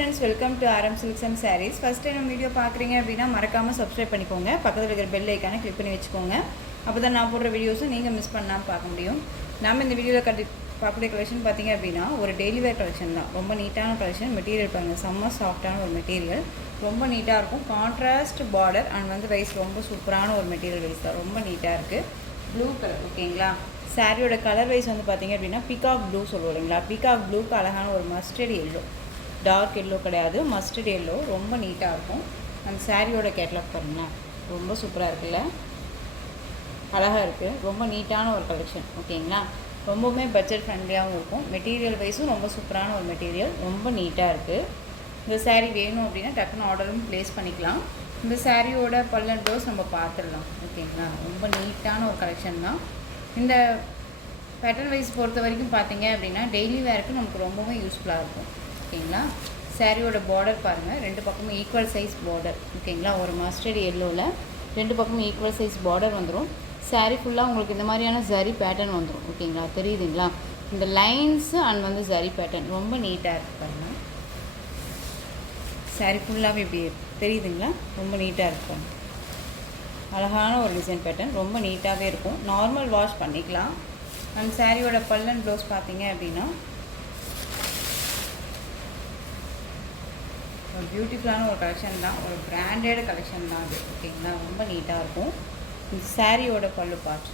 friends, welcome to RM Silks and Sarees. First time video பார்க்குறீங்க அப்படின்னா மறக்காமல் subscribe பண்ணிக்கோங்க. பக்கத்தில் இருக்கிற பெல் ஐக்கானை கிளிக் பண்ணி வச்சுக்கோங்க. அப்போ தான் நான் போடுற வீடியோஸும் நீங்கள் மிஸ் பண்ணாமல் பார்க்க முடியும். நம்ம இந்த வீடியோவில் பார்க்கக்கூடிய கலெக்ஷன் பார்த்தீங்க அப்படின்னா ஒரு டெய்லி வேர் கலெக்ஷன் தான். ரொம்ப நீட்டான கலெக்ஷன். மெட்டீரியல் பாருங்கள், செம்ம சாஃப்டான ஒரு மெட்டீரியல். ரொம்ப நீட்டாக இருக்கும். கான்ட்ராஸ்ட் பார்டர் அண்ட் வந்து வைஸ் ரொம்ப சூப்பரான ஒரு மெட்டீரியல் வைஸ் தான். ரொம்ப நீட்டாக இருக்குது. ப்ளூ கலர் ஓகேங்களா. சாரியோட கலர் வைஸ் வந்து பார்த்திங்க அப்படின்னா பிகாக் ப்ளூ சொல்லுவோம் இல்லைங்களா. பிகாக் ப்ளூக்கு அழகான ஒரு மஸ்டர்ட் எல்லோ, டார்க் எல்லோ கிடையாது, மஸ்டர்ட் எல்லோ. ரொம்ப நீட்டாக இருக்கும். அந்த சாரியோட கேட்லாக் பாருங்கள், ரொம்ப சூப்பராக இருக்குல்ல, அழகாக இருக்குது. ரொம்ப நீட்டான ஒரு கலெக்ஷன் ஓகேங்களா. ரொம்பவுமே பட்ஜெட் ஃப்ரெண்ட்லியாகவும் இருக்கும். மெட்டீரியல் வைஸும் ரொம்ப சூப்பரான ஒரு மெட்டீரியல். ரொம்ப நீட்டாக இருக்குது. இந்த சாரீ வேணும் அப்படின்னா டக்குன்னு ஆர்டரும் ப்ளேஸ் பண்ணிக்கலாம். இந்த சாரியோட பல்லன் ப்ளவுஸ் நம்ம பார்த்துடலாம் ஓகேங்களா. ரொம்ப நீட்டான ஒரு கலெக்ஷன் தான். இந்த பேட்டர்ன் வைஸ் பொறுத்த வரைக்கும் பார்த்தீங்க அப்படின்னா டெய்லி வேருக்கு நமக்கு ரொம்பவும் யூஸ்ஃபுல்லாக இருக்கும் ஓகேங்களா. சாரியோட பார்டர் பாருங்கள், ரெண்டு பக்கமும் ஈக்குவல் சைஸ் பார்டர் ஓகேங்களா. ஒரு மஸ்டர்ட் எல்லோவில் ரெண்டு பக்கமும் ஈக்குவல் சைஸ் பார்டர் வந்துடும். சாரீ ஃபுல்லாக உங்களுக்கு இந்த மாதிரியான ஜரி பேட்டர்ன் வந்துடும் ஓகேங்களா. தெரியுதுங்களா, இந்த லைன்ஸு அண்ட் வந்து ஜரி பேட்டர்ன் ரொம்ப நீட்டாக இருக்குது பாருங்கள். சாரீ ஃபுல்லாகவே இப்படி தெரியுதுங்களா, ரொம்ப நீட்டாக இருக்கும். அழகான ஒரு டிசைன் பேட்டர்ன், ரொம்ப நீட்டாகவே இருக்கும். நார்மல் வாஷ் பண்ணிக்கலாம். அந்த சாரியோட பல்லன் ப்ளவுஸ் பார்த்தீங்க அப்படின்னா ஒரு பியூட்டிஃபுல்லான ஒரு கலெக்ஷன் தான். ஒரு பிராண்டட் கலெக்ஷன் தான் அது ஓகேங்களா. ரொம்ப நீட்டாக இருக்கும். இந்த சாரியோட பல்லு பார்ட்,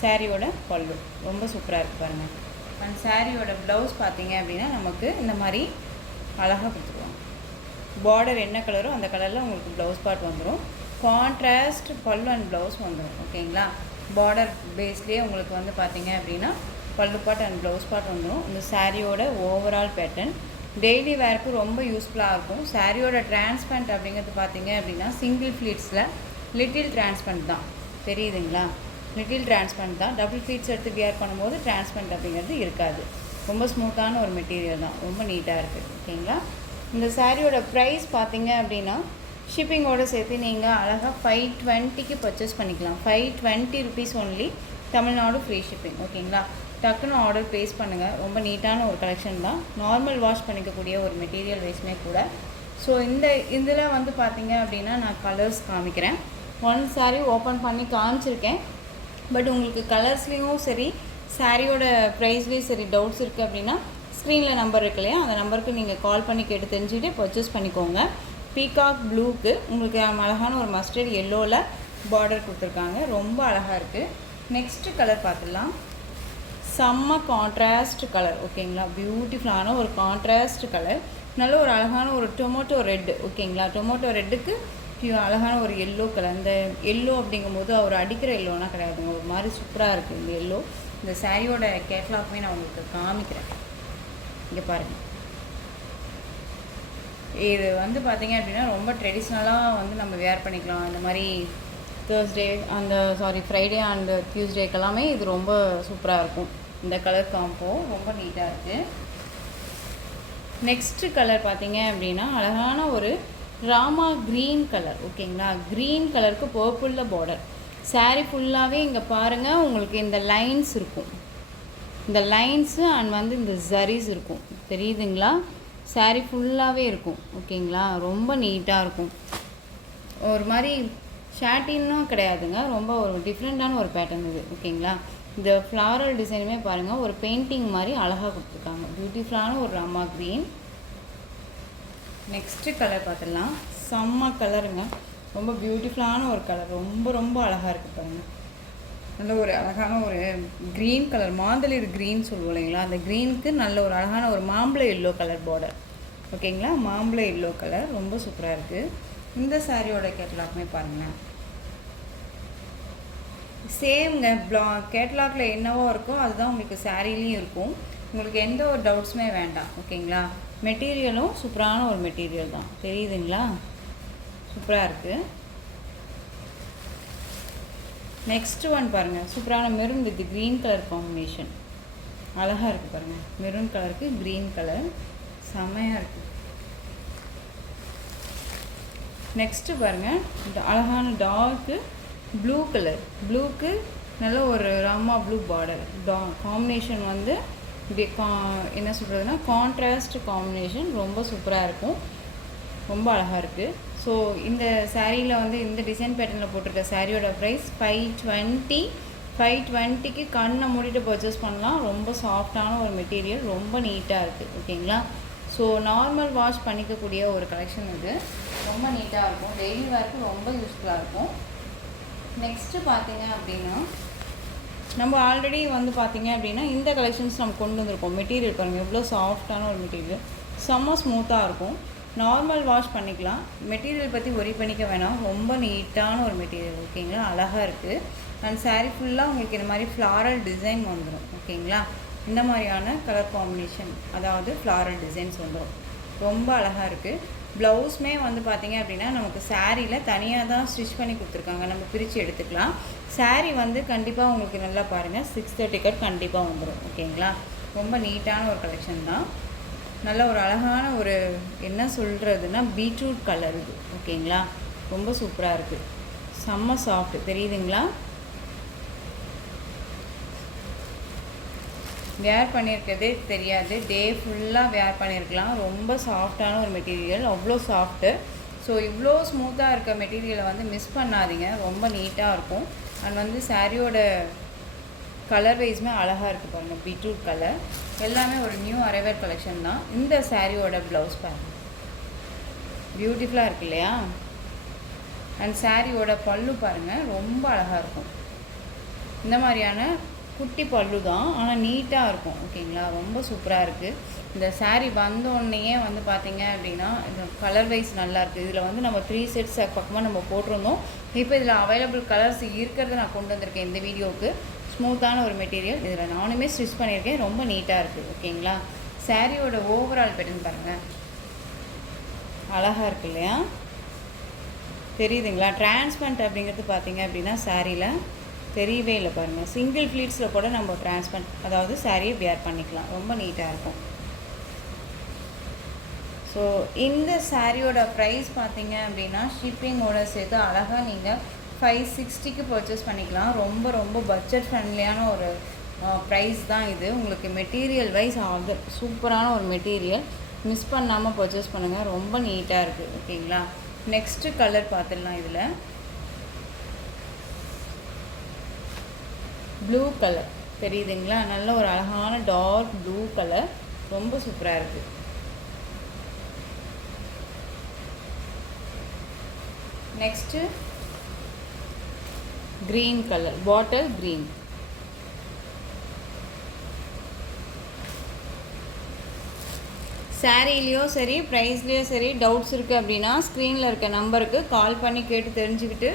சாரியோட பல்லு ரொம்ப சூப்பராக இருக்குது பாருங்கள். அந்த சாரியோட ப்ளவுஸ் பார்த்தீங்க அப்படின்னா நமக்கு இந்த மாதிரி அழகாக கொடுத்துருவாங்க. பார்டர் என்ன கலரோ அந்த கலரில் உங்களுக்கு ப்ளவுஸ் பார்ட் வந்துடும். கான்ட்ராஸ்ட் பல்லு அண்ட் ப்ளவுஸ் வந்துடும் ஓகேங்களா. பார்டர் பேஸ்லேயே உங்களுக்கு வந்து பார்த்தீங்க அப்படின்னா பல்லு பார்ட் அண்ட் ப்ளவுஸ் பார்ட் வந்துடும். இந்த சாரியோட ஓவரால் பேட்டர்ன் டெய்லி வேருக்கு ரொம்ப யூஸ்ஃபுல்லாக இருக்கும். சாரியோட டிரான்ஸ்பரண்ட் அப்படிங்கிறது பார்த்தீங்க அப்படின்னா சிங்கிள் ஃப்ளீட்ஸில் லிட்டில் டிரான்ஸ்பரண்ட் தான். தெரியுதுங்களா, லிட்டில் டிரான்ஸ்பரண்ட் தான். டபுள் ஃப்ளீட்ஸ் எடுத்து வியர் பண்ணும்போது டிரான்ஸ்பரண்ட் அப்படிங்கிறது இருக்காது. ரொம்ப ஸ்மூத்தான ஒரு மெட்டீரியல் தான். ரொம்ப நீட்டாக இருக்குது ஓகேங்களா. இந்த சாரியோட ப்ரைஸ் பார்த்தீங்க அப்படின்னா ஷிப்பிங்கோடு சேர்த்து நீங்கள் அழகாக 520க்கு பர்ச்சேஸ் பண்ணிக்கலாம். 520 rupees only, Tamil Nadu free shipping ஓகேங்களா. டக்குன்னு ஆர்டர் ப்ளேஸ் பண்ணுங்கள். ரொம்ப நீட்டான ஒரு கலெக்ஷன் தான். நார்மல் வாஷ் பண்ணிக்கக்கூடிய ஒரு மெட்டீரியல் வைஸ்மே கூட. ஸோ இதில் வந்து பார்த்தீங்க அப்படின்னா நான் கலர்ஸ் காமிக்கிறேன். ஒன் சாரீ ஓப்பன் பண்ணி காமிச்சிருக்கேன். பட் உங்களுக்கு கலர்ஸ்லேயும் சரி சாரியோட ப்ரைஸ்லேயும் சரி டவுட்ஸ் இருக்குது அப்படின்னா ஸ்க்ரீனில் நம்பர் இருக்கு இல்லையா, அந்த நம்பருக்கு நீங்கள் கால் பண்ணி கேட்டு தெரிஞ்சுக்கிட்டு பர்ச்சேஸ் பண்ணிக்கோங்க. பீகாக் ப்ளூக்கு உங்களுக்கு அழகான ஒரு மஸ்டர்ட் எல்லோவில் பார்டர் கொடுத்துருக்காங்க. ரொம்ப அழகாக இருக்குது. நெக்ஸ்ட்டு கலர் பார்த்துடலாம். செம்ம கான்ட்ராஸ்ட் கலர் ஓகேங்களா. பியூட்டிஃபுல்லான ஒரு கான்ட்ராஸ்ட் கலர். நல்ல ஒரு அழகான ஒரு டொமேட்டோ ரெட் ஓகேங்களா. டொமேட்டோ ரெட்டுக்கு அழகான ஒரு எல்லோ கலர். இந்த எல்லோ அப்படிங்கும்போது அவர் அடிக்கிற எல்லோனா கிடையாதுங்க, ஒரு மாதிரி சூப்பராக இருக்குது இந்த எல்லோ. இந்த சாரியோட கேட்லாக்குமே நான் உங்களுக்கு காமிக்கிறேன். இங்கே பாருங்கள், இது வந்து பார்த்திங்க அப்படின்னா ரொம்ப ட்ரெடிஷ்னலாக வந்து நம்ம வேர் பண்ணிக்கலாம். இந்த மாதிரி தேர்ஸ்டே ஃப்ரைடே அண்ட் டியூஸ்டேக்கெல்லாமே இது ரொம்ப சூப்பராக இருக்கும். இந்த கலர் காம்போ ரொம்ப நீட்டாக இருக்குது. நெக்ஸ்ட்டு கலர் பார்த்திங்க அப்படின்னா அழகான ஒரு ராமா க்ரீன் கலர் ஓகேங்களா. க்ரீன் கலருக்கு பர்பிளில் பார்டர். சாரீ ஃபுல்லாகவே இங்கே பாருங்கள் உங்களுக்கு இந்த லைன்ஸ் இருக்கும். இந்த லைன்ஸு அண்ட் வந்து இந்த ஜரீஸ் இருக்கும். தெரியுதுங்களா, சாரீ ஃபுல்லாகவே இருக்கும் ஓகேங்களா. ரொம்ப நீட்டாக இருக்கும். ஒரு மாதிரி ஷாட்டின்னும் கிடையாதுங்க, ரொம்ப ஒரு டிஃப்ரெண்ட்டான ஒரு பேட்டர்ன் இது ஓகேங்களா. இந்த ஃப்ளாரல் டிசைனுமே பாருங்கள் ஒரு பெயிண்டிங் மாதிரி அழகாக கொடுத்துருக்காங்க. பியூட்டிஃபுல்லான ஒரு ராமா க்ரீன். நெக்ஸ்ட்டு கலர் பார்த்துடலாம். செம்ம கலருங்க, ரொம்ப பியூட்டிஃபுல்லான ஒரு கலர். ரொம்ப ரொம்ப அழகாக இருக்குது பாருங்கள். நல்ல ஒரு அழகான ஒரு க்ரீன் கலர், மாந்தளிர் க்ரீன் சொல்லுவோம் இல்லைங்களா. அந்த க்ரீனுக்கு நல்ல ஒரு அழகான ஒரு மாம்பழ எல்லோ கலர் பார்டர் ஓகேங்களா. மாம்பழ எல்லோ கலர் ரொம்ப சூப்பராக இருக்குது. இந்த சாரியோட கேட்லாக்குமே பாருங்கள் சேம்ங்க. கேட்லாகில் என்னவோ இருக்கோ அதுதான் உங்களுக்கு சாரிலையும் இருக்கும். உங்களுக்கு எந்த ஒரு டவுட்ஸுமே வேண்டாம் ஓகேங்களா. மெட்டீரியலும் சூப்பரான ஒரு மெட்டீரியல் தான். தெரியுதுங்களா, சூப்பராக இருக்குது. நெக்ஸ்ட்டு ஒன் பாருங்கள், சூப்பரான maroon with green colour combination அழகாக இருக்குது பாருங்கள். மெரூன் கலருக்கு க்ரீன் கலர் செமையாக இருக்குது. நெக்ஸ்ட்டு பாருங்கள், இந்த அழகான டார்க்கு ப்ளூ கலர். ப்ளூக்கு நல்ல ஒரு ராமா ப்ளூ பார்டர் காம்பினேஷன் வந்து என்ன சொல்கிறதுனா கான்ட்ராஸ்ட் காம்பினேஷன் ரொம்ப சூப்பராக இருக்கும், ரொம்ப அழகாக இருக்குது. ஸோ இந்த சாரியில் வந்து இந்த டிசைன் பேட்டர்னில் போட்டிருக்க சாரியோட ப்ரைஸ் 520. 520க்கு கண்ணை மூடிட்டு பர்ச்சேஸ் பண்ணலாம். ரொம்ப சாஃப்டான ஒரு மெட்டீரியல், ரொம்ப நீட்டாக இருக்குது. ஓகேங்களா? ஸோ நார்மல் வாஷ் பண்ணிக்கக்கூடிய ஒரு கலெக்ஷன் இது, ரொம்ப நீட்டாக இருக்கும், டெய்லி வேர்க்கு ரொம்ப யூஸ்ஃபுல்லாக இருக்கும். நெக்ஸ்ட்டு பார்த்தீங்க அப்படின்னா நம்ம ஆல்ரெடி வந்து பார்த்திங்க அப்படின்னா இந்த கலெக்ஷன்ஸ் நம்ம கொண்டு வந்திருக்கோம். மெட்டீரியல் பாருங்கள் எவ்வளோ சாஃப்டான ஒரு மெட்டீரியல், செம்ம ஸ்மூத்தாக இருக்கும். நார்மல் வாஷ் பண்ணிக்கலாம், மெட்டீரியல் பற்றி ஒரி பண்ணிக்க வேணாம், ரொம்ப நீட்டான ஒரு மெட்டீரியல். ஓகேங்களா? அழகாக இருக்குது. அண்ட் சாரீ ஃபுல்லாக உங்களுக்கு இந்த மாதிரி ஃப்ளாரல் டிசைன் வந்துடும். ஓகேங்களா? இந்த மாதிரியான கலர் காம்பினேஷன், அதாவது ஃப்ளாரல் டிசைன்ஸ் வந்துடும், ரொம்ப அழகாக இருக்குது. ப்ளவுஸுமே வந்து பார்த்திங்க அப்படின்னா நமக்கு சாரியில் தனியாக தான் ஸ்டிச் பண்ணி கொடுத்துருக்காங்க, நம்ம பிரித்து எடுத்துக்கலாம். சாரீ வந்து கண்டிப்பாக உங்களுக்கு நல்லா பாருங்கள் 630 கட் கண்டிப்பாக வந்துடும். ஓகேங்களா? ரொம்ப நீட்டான ஒரு கலெக்ஷன் தான், நல்ல ஒரு அழகான ஒரு என்ன சொல்கிறதுனா பீட்ரூட் கலர் இது. ஓகேங்களா? ரொம்ப சூப்பராக இருக்குது, செம்ம சாஃப்ட், தெரியுதுங்களா? வேர் பண்ணியிருக்கிறதே தெரியாது, டே ஃபுல்லாக வேர் பண்ணியிருக்கலாம். ரொம்ப சாஃப்டான ஒரு மெட்டீரியல், அவ்வளோ சாஃப்ட்டு. ஸோ இவ்வளோ ஸ்மூத்தாக இருக்க மெட்டீரியலை வந்து மிஸ் பண்ணாதீங்க, ரொம்ப நீட்டாக இருக்கும். அண்ட் வந்து சாரியோட கலர் வைஸுமே அழகாக இருக்குது பாருங்கள், பீட்ரூட் கலர், எல்லாமே ஒரு நியூ அரைவேர் கலெக்ஷன் தான். இந்த சாரியோட ப்ளவுஸ் பாருங்கள், பியூட்டிஃபுல்லாக இருக்குது இல்லையா? அண்ட் சாரியோட பல்லு பாருங்கள், ரொம்ப அழகாக இருக்கும். இந்த மாதிரியான குட்டி பல்லு தான், ஆனால் நீட்டாக இருக்கும். ஓகேங்களா? ரொம்ப சூப்பராக இருக்குது. இந்த சாரீ வந்தோடனேயே வந்து பார்த்திங்க அப்படின்னா இந்த கலர் வைஸ் நல்லாயிருக்கு. இதில் வந்து நம்ம 3 செட்ஸ் பக்கமாக நம்ம போட்டிருந்தோம். இப்போ இதில் அவைலபிள் கலர்ஸ் இருக்கிறத நான் கொண்டு வந்திருக்கேன் இந்த வீடியோவுக்கு. ஸ்மூத்தான ஒரு மெட்டீரியல், இதில் நானுமே ஸ்டிச் பண்ணியிருக்கேன், ரொம்ப நீட்டாக இருக்குது. ஓகேங்களா? சாரியோட ஓவரால் பேட்டர்ன் பாருங்கள், அழகாக இருக்குது இல்லையா? தெரியுதுங்களா? டிரான்ஸ்பரண்ட் அப்படிங்கிறது பார்த்திங்க அப்படின்னா சாரியில் தெரியவே இல்லை பாருங்கள். சிங்கிள் ஃப்ளீட்ஸில் கூட நம்ம டிரான்ஸ்பரண்ட், அதாவது சாரியை வியர் பண்ணிக்கலாம், ரொம்ப நீட்டாக இருக்கும். ஸோ இந்த சாரியோட ப்ரைஸ் பார்த்தீங்க அப்படின்னா ஷிப்பிங்கோட சேர்த்து அழகாக நீங்கள் 560க்கு பர்ச்சேஸ் பண்ணிக்கலாம். ரொம்ப ரொம்ப பட்ஜெட் ஃப்ரெண்ட்லியான ஒரு ப்ரைஸ் தான் இது. உங்களுக்கு மெட்டீரியல் வைஸ் அது சூப்பரான ஒரு மெட்டீரியல், மிஸ் பண்ணாமல் பர்ச்சேஸ் பண்ணுங்கள், ரொம்ப நீட்டாக இருக்குது. ஓகேங்களா? நெக்ஸ்ட்டு கலர் பார்த்துடலாம். இதில் ப்ளூ கலர் தெரியுதுங்களா? நல்ல ஒரு அழகான டார்க் ப்ளூ கலர், ரொம்ப சூப்பராக இருக்குது. Next green colour, bottle green. சாரீலேயோ சரி ப்ரைஸ்லேயோ சரி டவுட்ஸ் இருக்குது அப்படின்னா ஸ்க்ரீனில் இருக்க நம்பருக்கு கால் பண்ணி கேட்டு தெரிஞ்சுக்கிட்டு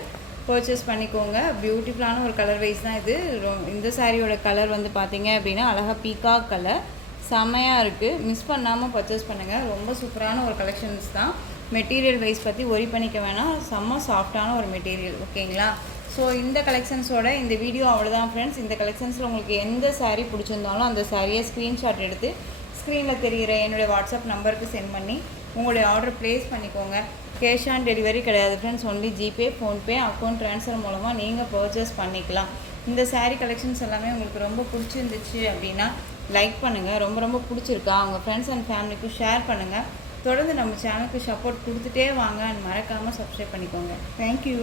பர்ச்சேஸ் பண்ணிக்கோங்க. பியூட்டிஃபுல்லான ஒரு கலர் வைஸ் தான் இது. இந்த சாரியோட கலர் வந்து பார்த்திங்க அப்படின்னா அழகாக பீகாக் கலர், செம்மையாக இருக்குது, மிஸ் பண்ணாமல் பர்ச்சேஸ் பண்ணுங்கள். ரொம்ப சூப்பரான ஒரு கலெக்ஷன்ஸ் தான். மெட்டீரியல் வைஸ் பற்றி ஒரி பண்ணிக்க வேணாம், செம்ம சாஃப்டான ஒரு மெட்டீரியல். ஓகேங்களா? ஸோ இந்த கலெக்ஷன்ஸோட இந்த வீடியோ அவ்வளோதான் ஃப்ரெண்ட்ஸ். இந்த கலெக்ஷன்ஸில் உங்களுக்கு எந்த சாரீ பிடிச்சிருந்தாலும் அந்த சாரியை ஸ்க்ரீன்ஷாட் எடுத்து ஸ்க்ரீனில் தெரிகிற என்னுடைய வாட்ஸ்அப் நம்பருக்கு சென்ட் பண்ணி உங்களுடைய ஆர்டர் ப்ளேஸ் பண்ணிக்கோங்க. கேஷ் ஆன் டெலிவரி கிடையாது friends, only GPay, PhonePe, account transfer மூலமாக நீங்கள் பர்ச்சேஸ் பண்ணிக்கலாம். இந்த சாரீ கலெக்ஷன்ஸ் எல்லாமே உங்களுக்கு ரொம்ப பிடிச்சிருந்துச்சு அப்படின்னா லைக் பண்ணுங்கள். ரொம்ப ரொம்ப பிடிச்சிருக்கா உங்கள் ஃப்ரெண்ட்ஸ் அண்ட் ஃபேமிலிக்கு ஷேர் பண்ணுங்கள். தொடர்ந்து நம்ம சேனலுக்கு சப்போர்ட் கொடுத்துட்டே வாங்க. மறக்காமல் சப்ஸ்கிரைப் பண்ணிக்கோங்க. தேங்க்யூ.